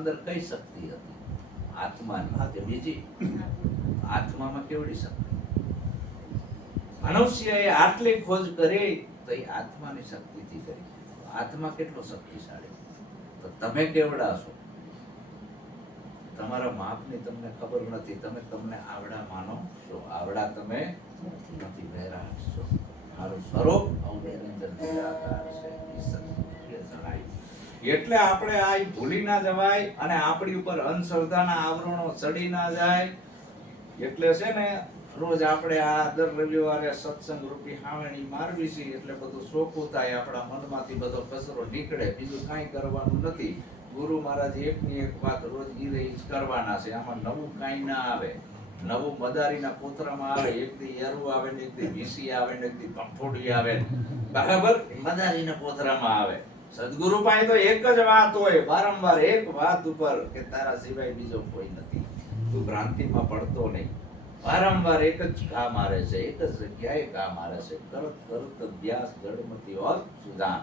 અંદર કઈ શક્તિ હતી? આત્માની કે બીજી? આત્મામાં કેવડી શક્તિ? મનુષ્યએ આટલી ખોજ કરી તો એ આત્માની શક્તિથી કરી. આત્મા કેટલો શક્તિશાળી? તો તમે કેવડા છો? તમારા માપની તમને ખબર નથી. તમે તમને આવડા માનો છો. આવડા તમે નથી, વૈરાગ છો. મારું સ્વરૂપ નિરંજન નિરાકાર છે, એ સત્ય જણાય. એટલે આપણે આ ભૂલી ના જવાય અને આપણી ઉપર અંધશ્રદ્ધાના આવરણો ચડી ના જાય. એટલે છે ને રોજ આપણે આ દર રવિવારે સત્સંગ રૂપી હાવણી મારવી છે. એટલે બધું ચોખ્ખું થાય, આપણા મનમાંથી બધો કચરો નીકળે. બીજું કાંઈ કરવાનું નથી. ગુરુ મહારાજ એકની એક વાત રોજ ઈ જ કરવાના છે. આમાં નવું કાંઈ ના આવે. નવું મદારીના પોતરામાં આવે, એક દી યરુ આવે ને એક દી વીસી આવે ને એક દી કંઠોડી આવે, બરાબર? મદારીના પોતરામાં આવે. સદગુરુ પાસે તો એક જ વાત હોય, વારંવાર એક વાત ઉપર કે તારા સિવાય બીજો કોઈ નથી. તું ભ્રાંતિમાં પડતો નહીં. વારંવાર એક જ ઘા મારે છે, એક જ જગ્યાએ ઘા મારે છે. કરત કરત અભ્યાસ જડમતી હોત સુધાન.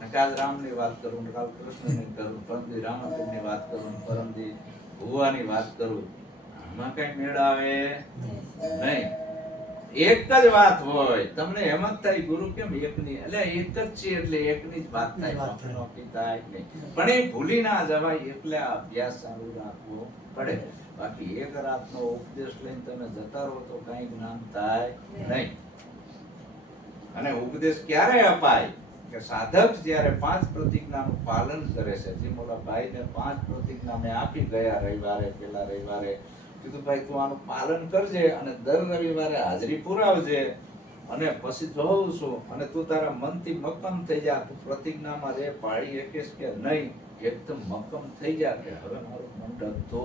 નકાજ રામની વાત કરું, કાલ કૃષ્ણની કરું, પરમદી રામાપીરની વાત કરું, પરમદી ભુવાની વાત કરું, આમાં કઈ મેળ આવે નહીં. એક જ વાત હોય. તમને એમ જ થાય ગુરુ કેમ એકની? એટલે એક જ છે એટલે એકની જ વાત થાય, નોકી થાય નહીં. પણ એ ભૂલી ના જવાય એટલે આ અભ્યાસ ચાલુ રાખવો પડે. બાકી એક રાતનો ઉપદેશ લઈને તમે જતા રહો તો કઈ જ્ઞાન થાય નહીં. અને ઉપદેશ ક્યારે અપાય? કે સાધક જ્યારે 5 પ્રતિજ્ઞાનું પાલન કરે છે. જેમ ઓલા ભાઈને 5 પ્રતિજ્ઞા મેં આપી ગયા રવિવારે, પેલા રવિવારે કીધું ભાઈ તું આનું પાલન કરજે અને દર રવિવારે હાજરી પુરાવજે અને પછી જોઉં છું અને તું તારા મનથી મક્કમ થઈ જા. તું પ્રતિજ્ઞામાં રે પાડી એકેશ કે નહીં, એકદમ મક્કમ થઈ જા કે હવે મારું મન ડરતો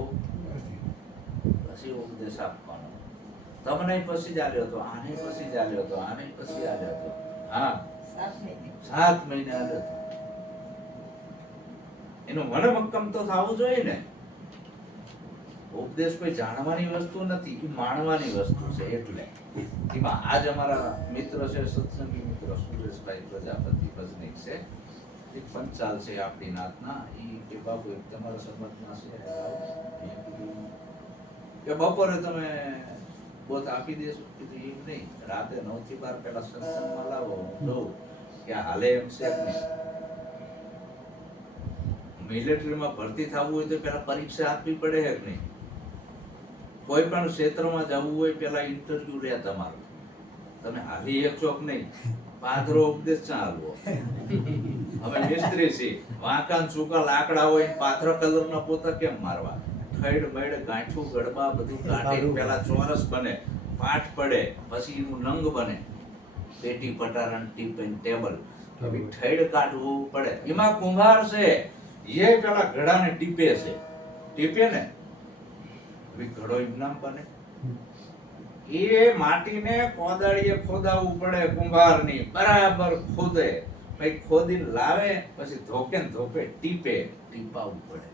પછી ઉપદેશ આપવાનો. તમને પછી ચાલ્યો હતો, આને પછી ચાલ્યો હતો, આને પછી ચાલ્યો હતો. હા, 7 મહિને આવ્યો હતો. એનું મન મક્કમ તો થવું જોઈએ ને. ઉપદેશ કોઈ જાણવાની વસ્તુ નથી, એ માણવાની વસ્તુ છે. એટલે એમાં આજ અમારા મિત્ર છે, સત્સંગી મિત્ર સુરેશભાઈ પ્રજાપતિ ભજનીક છે, એક પંચાલ છે આપણી નાતના. ઈ કે બાપુ તમારા સમાજમાં છે કે બપોરે તમે બોત આપી દેશો? કીધું એમ નહીં, રાતે 9 થી 12 પેલા સત્સંગમાં લાવો, હું જોઉં કે હાલે એમ છે કે નહીં. મિલિટરીમાં ભરતી થવું હોય તો પેલા પરીક્ષા આપવી પડે કે નહીં? કોઈ પણ ક્ષેત્રમાં જવું હોય પેલા ઇન્ટરવ્યુ લે તમારું. તમે હાલી એક ચોક નહીં, પાદરો ઉપદેશ ચાલવો. હવે મિસ્ત્રી છે, વાંકા ચૂકા લાકડા હોય, પાથરા કલરના પોતા કેમ મારવા? ખૈડ મેડ ગાંઠું ગડબા બધું કાઢી પેલા ચોરસ બને, પાઠ પડે, પછી એનું નંગ બને, પેટી પટારણ ટીપન ટેબલ, હવે ઠેડ કાઢવું પડે. એમાં કુંભાર છે, એ પેલા ઘડાને ટીપે છે, ટીપે ને ઘડો ઇનામ બને. એ માટીને કોદાળીએ ખોદાવવું પડે, કુંભારની બરાબર ખોદે, પછી ખોદીને લાવે, પછી ધોકે ને ધોકે ટીપે, ટીપાવવું પડે.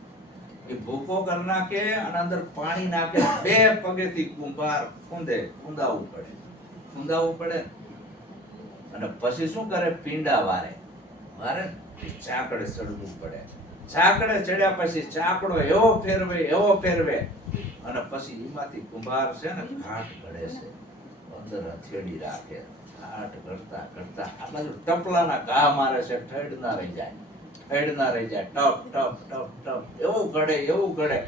એ ભૂકો કરી નાખે અને અંદર પાણી નાખે, 2 પગેથી કુંભાર ખૂંદે, ખૂંદાવવું પડે, ખૂંદાવવું પડે. અને પછી શું કરે? પીંડા વારે, વારે ચાકડે ચડવું પડે. ચાકડે ચડ્યા પછી ચાકડો એવો ફેરવે, એવો ફેરવે અને પછી એમાંથી કુંભાર છે ને ઘાટ ઘડે છે, અંદર હથેળી રાખે. ઘાટ ઘડતા ઘડતા આ બાજુ ટપલાના ઘા મારે છે, ઠેડ ના રહી જાય, ઠેડ ના રહી જાય, ટપ ટપ ટપ ટપ એવું ઘડે, એવું ઘડે.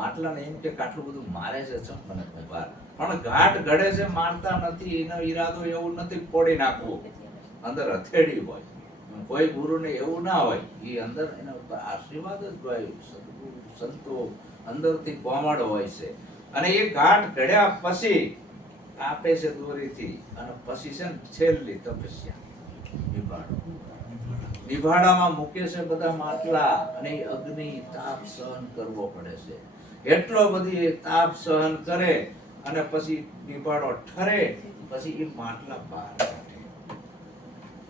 માટલાને એમ કે આટલું બધું મારે છે ચમ મને કુંભાર, પણ ઘાટ ઘડે છે, મારતા નથી. એનો ઈરાદો એવું નથી ફોડી નાખવું, અંદર હથેળી હોય. કોઈ ગુરુને એવું ના હોય, એ અંદર એના ઉપર આશીર્વાદ જ હોય. સદગુરુ સંતો અંદરથી કોમળ હોય છે. અને એ ઘાટ ઘડ્યા પછી કાપે છે દોરીથી અને પછી છે ને છેલ્લી તપસ્યા નિભાડો, નિભાડામાં મૂકે છે બધા માટલા અને એ અગ્નિ તાપ સહન કરવો પડે છે. એટલો બધી તાપ સહન કરે અને પછી નિભાડો ઠરે, પછી એ માટલા બહાર કાઢે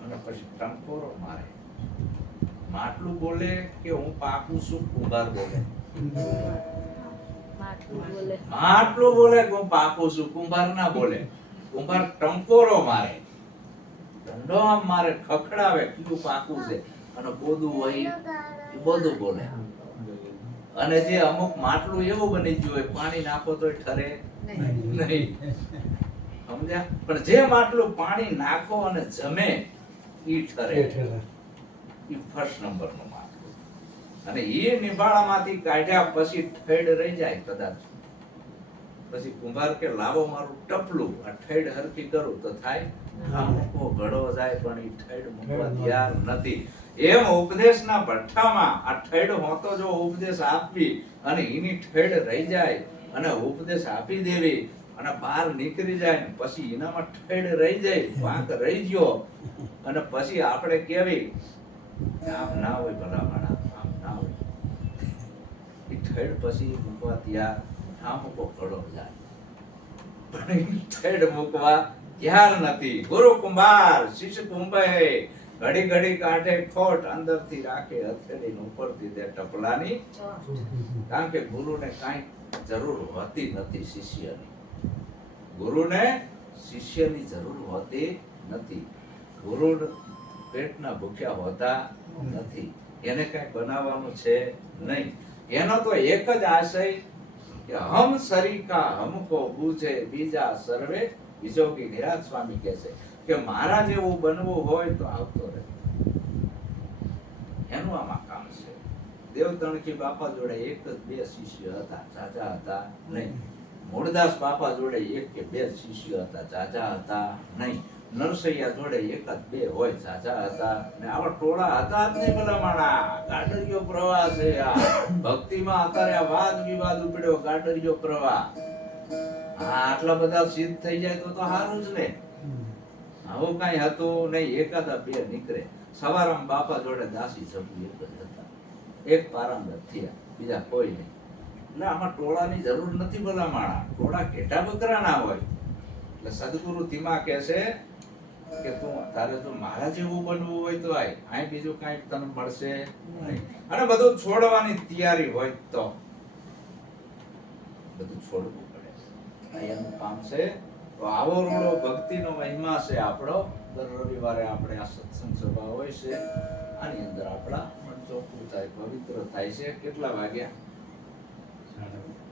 અને પછી ટંકોરો મારે. માટલું બોલે કે હું પાકું છું? કુંભાર બોલે. માટલું બોલે કે હું પાકું છું, કુંભાર ના બોલે. કુંભાર ટંકોરો મારે, દંડો આમ મારે, ખખડાવે કયું પાકું છે, અને બોધું હોય એ બોધું બોલે. અને જે અમુક માટલું એવું બની ગયું હોય પાણી નાખો તો ઠરે નહીં, સમજ્યા? પણ જે માટલું પાણી નાખો અને જમે ઈ ઠરે. ઈ ફર્સ્ટ નંબરનું માટલું. અને ઈ નિભાળામાંથી કાઢ્યા પછી ઠેડ રહી જાય કદાચ, પછી કુંભાર કે લાવો મારું ટપલું, આ ઠેડ હરખી કરું તો થાય? આ મૂકો ઘડો જાય પણ ઈ ઠેડ મૂકવા તૈયાર નથી. એમ ઉપદેશના ભઠ્ઠામાં આ ઠેડ હોતો જો ઉપદેશ આપવી અને એની ઠેડ રહી જાય અને ઉપદેશ આપી દેવી અને બહાર નીકળી જાય ને પછી એનામાં ઠેડ રહી જાય, વાંક રહી ગયો અને પછી આપણે કેવી આમ ના હોય ભલા માણા, આમ ના હોય. ઈ ઠેડ પછી મૂકવા તૈયાર, આ મૂકો ઘડો જાય પણ ઈ ઠેડ મૂકવા તૈયાર નથી. ગુરુ કુંભાર શિષ્ય કુંભે ઘડી ઘડી કાઢે ખોટ, અંદરથી રાખે હથેળી ને ઉપરથી દે ટપલાની. કારણ કે ગુરુને કાંઈ જરૂર હોતી નથી શિષ્યની. ગુરુને શિષ્યની જરૂર હોતી નથી. ગુરુ પેટના ભૂખ્યા હોતા નથી. એને કઈ બનાવવાનું છે નહીં. એનો તો એક જ આશય કે હમ સરીકા હમકો બૂઝે બીજા સર્વે વિજોગી. નિરાજ સ્વામી કહે છે કે મારા જેવું બનવું હોય તો આવતો રહે. એનું આમાં કામ છે. દેવતણકી બાપા જોડે એક જ બે શિષ્ય હતા, જાજા હતા નહીં. મૂળદાસ બાપા જોડે એક કે બે શિષ્ય હતા, જાજા હતા નહીં. નરસૈયા જોડે એક જ બે હોય, જાજા હતા ને આવા ટોળા હતા જ નહીં ભલા માણા. ગાડરિયો પ્રવાહ છે આ. ભક્તિમાં અત્યારે આ વાદ વિવાદ ઉપડ્યો, ગાડરિયો પ્રવાહ. હા, આટલા બધા સિદ્ધ થઈ જાય તો સારું જ ને. આવું કઈ હતું નહીં, એકાદા બે નીકળે. સવારામ બાપા જોડે દાસી સભુ એક જ હતા, એક પારંગત થયા, બીજા કોઈ નહીં. એટલે આમાં ટોળાની જરૂર નથી ભલા માણા. ટોળા ઘેટા બકરા ના હોય. એટલે સદગુરુ ધીમા કહે છે કે તું તારે જો મારા જેવું બનવું હોય તો આય, આય બીજું કાંઈ તને મળશે નહીં. અને બધું છોડવાની તૈયારી હોય તો બધું છોડવું પડે. આ એનું કામ છે. તો આવો રૂડો ભક્તિનો મહિમા છે આપણો. દર રવિવારે આપણે આ સત્સંગ સભા હોય છે. આની અંદર આપણા મન ચોખ્ખું થાય, પવિત્ર થાય છે. કેટલા વાગ્યા?